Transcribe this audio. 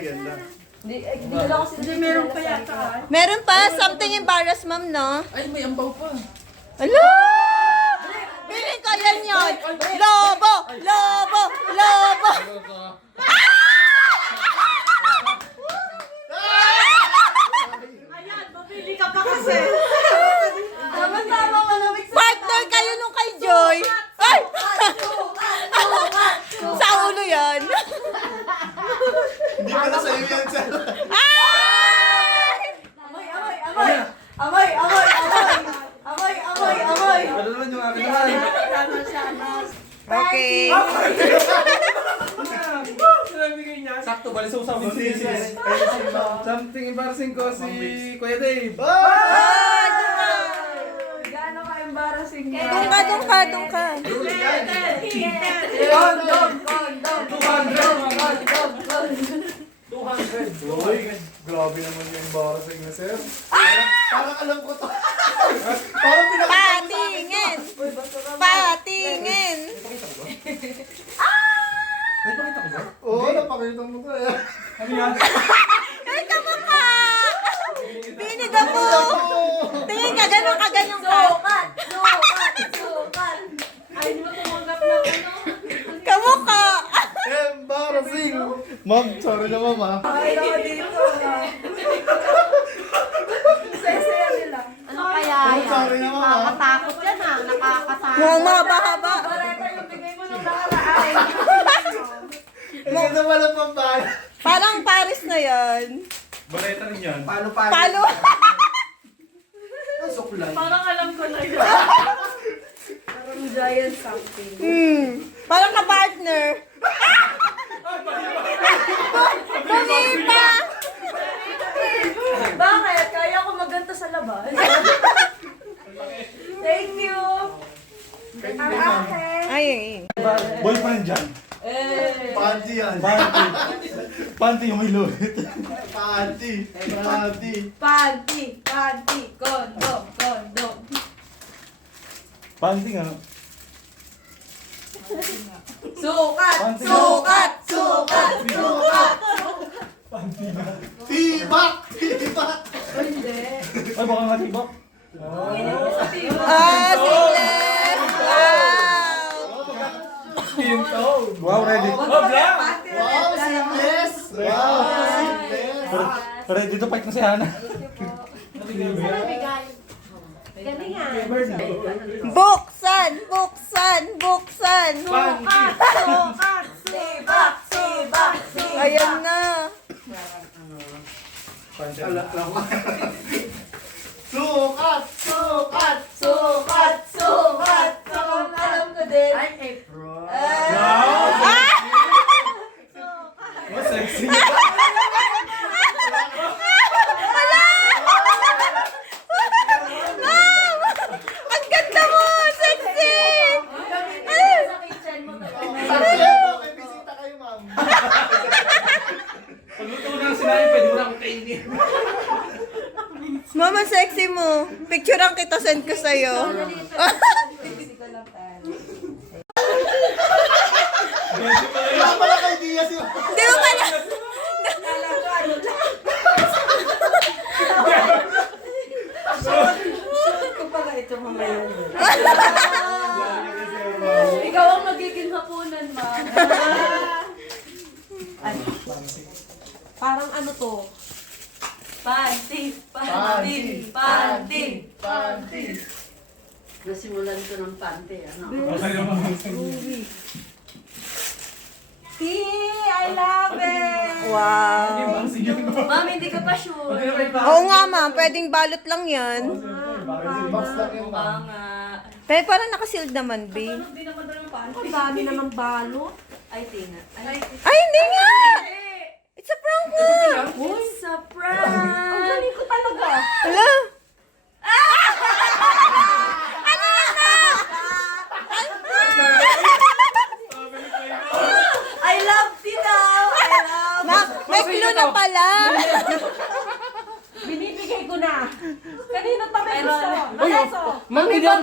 Ay, ganda. Hindi ko lang ako sinabi. Meron pa yata. Meron pa, something embarrass, ma'am, no? Ay, may ambaw pa. Ala! Piling ko yan yun! Lobo! Lobo! Lobo! Ayan, mapili ka pa kasi. Tama-tama ka na. Partner kayo nung kay Joy! Ay! Sa ulo yan! Hindi pala sa'yo yan, sir. Ay! Amoy! Ano naman yung akin naman? Okay. Sakto, balisaw sa amin si Sis. Something embarrassing ko si Kuya Dave. Ay! Gaano ka-embarrassing ka? Doon ka. Uy, grabe naman yung embarrassing na, sir. Parang alam ko to. Parang Patingin! Patingin! May pakita ko ba? Oo, napakita mo to eh. Ano yan? Ay, kamukha! Biniga mo! Tingin ka, ganun ka. Sukat! Ay, hindi mo tumanggap ng ano? Kamukha! Embarrassing! Ma'am, sorry na ma'am ha. Ay, ako dito. Saya-saya nila. Ano kaya Ma'am, yan? sorry na ma'am ha. Nakakatakot yan ha. Nakakatakot. Mukhang mahaba-haba. Bareta yung bigay mo nung nakaraan. Hindi na wala pang bahay. Parang Paris na yan. Bareta rin yan. Paano? Palo. Ang suklay. Parang alam ko na yun. Parang giant something. Parang ka-partner. Bumita! Bakit? Kaya ko magganto sa labas. Thank you. Ang akin. Ay. Boyfriend dyan. Panty yan. Panty yung may lulit. Panty. Kondom. Panty nga. Sukat. Tibak! Hindi. Ay, baka nga tibak. Ah, seamless! Wow! Wow, ready. Wow, seamless! Wow, seamless! Ready to fight na si Hana. Bigay. Galing nga. Buksan! Sibak. Ayan na. Sukat! Alam ko din. Ay, April. Mas sexy. Ang ganda mo! Sexy! Sa kitchen mo talaga. May bisita kayo, ma'am. Pagluto ko ng sinabi, pwede mo na akong kainin. Mama, sexy mo. Picturean kita, send ko sa'yo. Wala pala kay Dia si Di mo pala... Shoot ko pala ito mamaya. Ikaw ang magiging hapunan, ma'am. Parang ano to? Panty. Nasimulan ko ng pante, ano? I love it! Wow. Ma'am, hindi ka pa sure. Oo nga, ma'am. Pwedeng balot lang yan. box lang yung Mukha ma'am. nga. Pero parang nakasealed naman, babe. Hindi naman daw yung panty. Ang dami naman balot. Ay, tinga. Ay, Ay, hindi nga! It's a prank nga! it's a prank! Ang galing ko talaga. Hala! I love Tinaw! I love... May clue na pala! Binibigay ko na. Kanino pa may Pero- gusto? Uy, Maleso. ma'am, hindi ako